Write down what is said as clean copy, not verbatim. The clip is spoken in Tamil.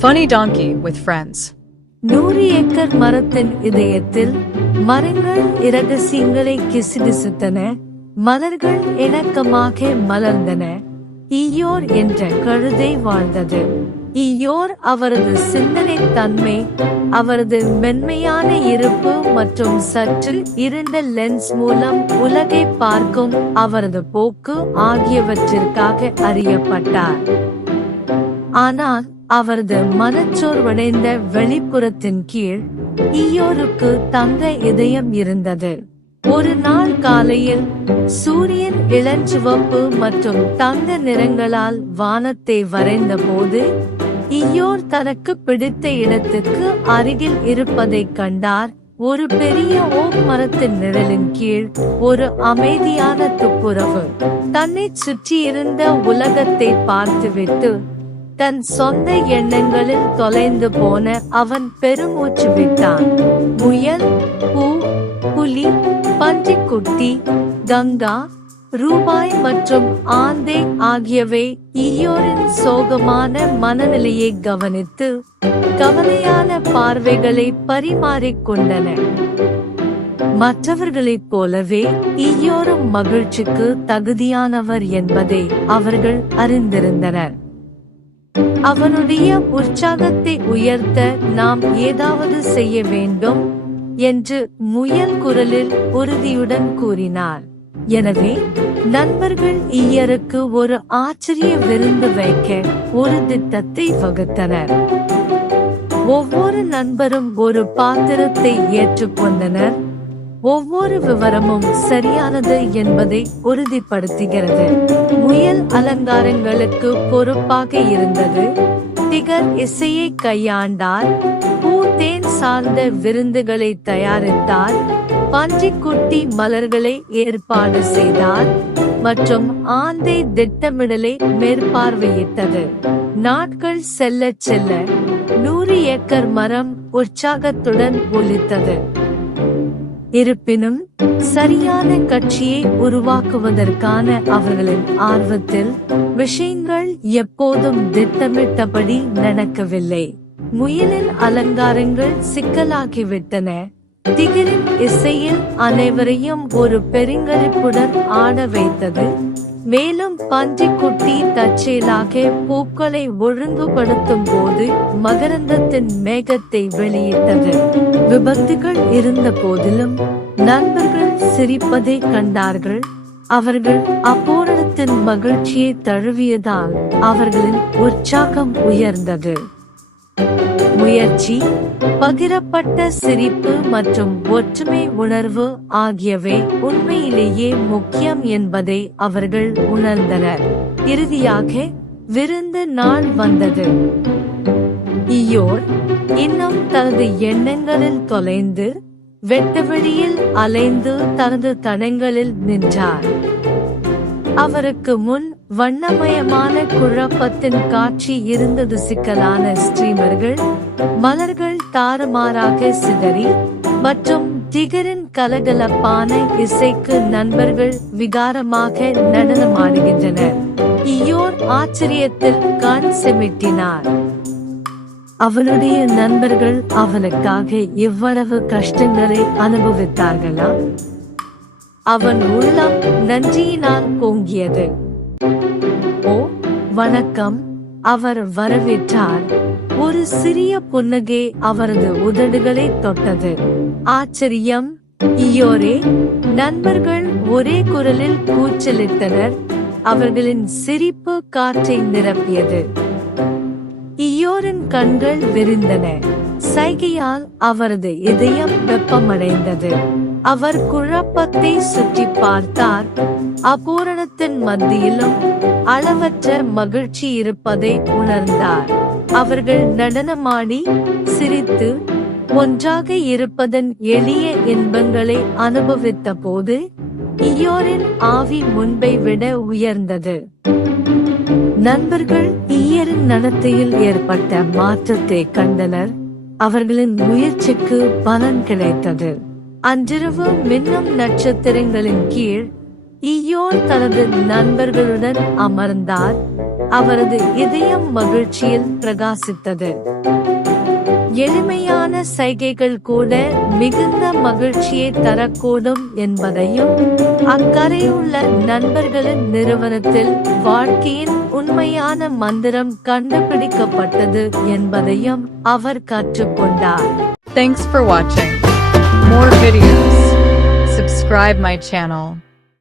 Funny donkey with friends. 100 acre மரத்தின் இதயத்தில் மரங்கள் இரகசியங்களை கிசுகிசுத்தன, மலர்கள் இணக்கமாக மலர்ந்தன. ஈயோர் என்ற கழுதை வாழ்ந்தது. ஈயோர் அவரது சிந்தனை தன்மை, அவரது மென்மையான இருப்பு மற்றும் சற்று இருண்ட லென்ஸ் மூலம் உலகை பார்க்கும் அவரது போக்கு ஆகியவற்றிற்காக அறியப்பட்டார். ஆனால் அவரது மனச்சோர்வடைந்த வெளிப்புறத்தின் கீழ் ஈயோருக்கு தங்க இதயம் இருந்தது. ஒரு நாள் காலையில் சூரியன் இளஞ்சிவப்பு மற்றும் தங்க நிறங்களால் வானத்தை வரைந்த போது ஈயோர் தனக்கு பிடித்த இடத்துக்கு அருகில் இருப்பதைக் கண்டார். ஒரு பெரிய ஓக் மரத்தின் நிழலின் கீழ் ஒரு அமைதியான துப்புரவு. தன்னை சுற்றியிருந்த உலகத்தை பார்த்துவிட்டு தன் சொந்த எண்ணங்களில் தொலைந்து போன அவன் பெருமூச்சு விட்டான். முயல், பூ, புலி, பன்றிக்குட்டி, கங்கா, ரூபாய் மற்றும் ஆந்தை ஆகியவை ஈயோரின் சோகமான மனநிலையை கவனித்து கவலையான பார்வைகளை பரிமாறிக்கொண்டன. மற்றவர்களைப் போலவே ஈயோரும் மகிழ்ச்சிக்கு தகுதியானவர் என்பதை அவர்கள் அறிந்திருந்தனர். அவனுடைய உற்சாகத்தை உயர்த்த நாம் ஏதாவது செய்ய வேண்டும் என்று முயல் குரலில் உறுதியுடன் கூறினார். எனவே நண்பர்கள் ஈயருக்கு ஒரு ஆச்சரிய விருந்து வைக்க ஒரு திட்டத்தை வகுத்தனர். ஒவ்வொரு நண்பரும் ஒரு பாத்திரத்தை ஏற்றுக்கொண்டனர். ஒவ்வொரு விவரமும் சரியானது என்பதை உறுதிப்படுத்துகிறது. முயல் அலங்காரங்களுக்கு பொறுப்பாக இருந்தது. திகர் இசையை கையாண்டார். பூ தேன் சார்ந்த விருந்துகளை தயாரித்தார். பன்றிக்குட்டி மலர்களை ஏற்பாடு செய்தார் மற்றும் ஆந்தை திட்டமிடலை மேற்பார்வையிட்டது. நாட்கள் செல்ல செல்ல 100 ஏக்கர் மரம் உற்சாகத்துடன் ஒலித்தது. இருப்பினும் சரியான கட்சியை உருவாக்குவதற்கான அவர்களின் ஆர்வத்தில் விஷயங்கள் எப்போதும் திட்டமிட்டபடி நடக்கவில்லை. முயலின் அலங்காரங்கள் சிக்கலாகிவிட்டன. திகிரின் இசையில் அனைவரையும் ஒரு பெருங்களிப்புடன் ஆட வைத்தது. மேலும் பன்றிக்குட்டி தற்செயலாக பூக்களை ஒழுங்குபடுத்தும் போது மகரந்தத்தின் மேகத்தை வெளியிட்டது. விபத்துகள் இருந்த போதிலும் நண்பர்கள் சிரிப்பதை கண்டார்கள். அவர்கள் அப்போரணத்தின் மகிழ்ச்சியை தழுவியதால் அவர்களின் உற்சாகம் உயர்ந்தது. முயற்சி, பகிரப்பட்ட சிரிப்பு மற்றும் ஒற்றுமை உணர்வு ஆகியவை உண்மையிலேயே முக்கியம் என்பதை அவர்கள் உணர்ந்தனர். இறுதியாக விருந்து நாள் வந்தது. ஈயோர் இன்னும் தனது எண்ணங்களில் தொலைந்து வெட்டவெளியில் அலைந்து தனது தடங்களில் நின்றார். அவருக்கு முன் வண்ணமயமான குழப்பத்தின் காட்சி இருந்தது. சிக்கலான ஸ்ட்ரீமர்கள், மலர்கள் தாறுமாறாக சிதறி மற்றும் திகரின் கலகலப்பான இசைக்கு நண்பர்கள் விகாரமாக நடனமாடுகின்றனர். ஈயோர் ஆச்சரியத்தில் கண் சிமிட்டினார். அவனுடைய நண்பர்கள் அவனுக்காக இவ்வளவு கஷ்டங்களை அனுபவித்தார்களா? அவன் உள்ளம் நன்றியினால் பொங்கியது. ஓ, வணக்கம், அவர் வரவேற்றார். ஒரு சிறிய புன்னகை அவரது உதடுகளை தொட்டது. ஆச்சரியம், ஈயோரே! நண்பர்கள் ஒரே குரலில் கூச்சலிட்டனர். அவர்களின் சிரிப்பு காற்றை நிரப்பியது. ஈயோரின் கண்கள் விரிந்தன. சைகையால் அவரது இதயம் வெப்பமடைந்தது. அவர் குழப்பத்தை சுற்றி பார்த்தார். அபூரணத்தின் மத்தியிலும் அளவற்ற மகிழ்ச்சி இருப்பதை உணர்ந்தார். அவர்கள் நடனமாடி சிரித்து ஒன்றாக இருப்பதன் எளிய இன்பங்களை அனுபவித்த போது ஈயோரின் ஆவி முன்பை விட உயர்ந்தது. நண்பர்கள் ஈயரின் நடத்தையில் ஏற்பட்ட மாற்றத்தை கண்டனர். அவர்களின் முயற்சிக்கு பலன் கிடைத்தது. அன்றிரவு மின்னும் நட்சத்திரங்களின் கீழ் ஈயோர் தனது நண்பர்களுடன் அமர்ந்தார். அவரது இதயம் மகிழ்ச்சியில் பிரகாசித்தது. எளிமையான சைகைகள் கூட மிகுந்த மகிழ்ச்சியை தரக்கூடும் என்பதையும், அக்கறையுள்ள நண்பர்களின் நிறுவனத்தில் வாழ்க்கையின் உண்மையான மந்திரம் கண்டுபிடிக்கப்பட்டது என்பதையும் அவர் கற்றுக்கொண்டார். Thanks for watching. More videos. Subscribe my channel.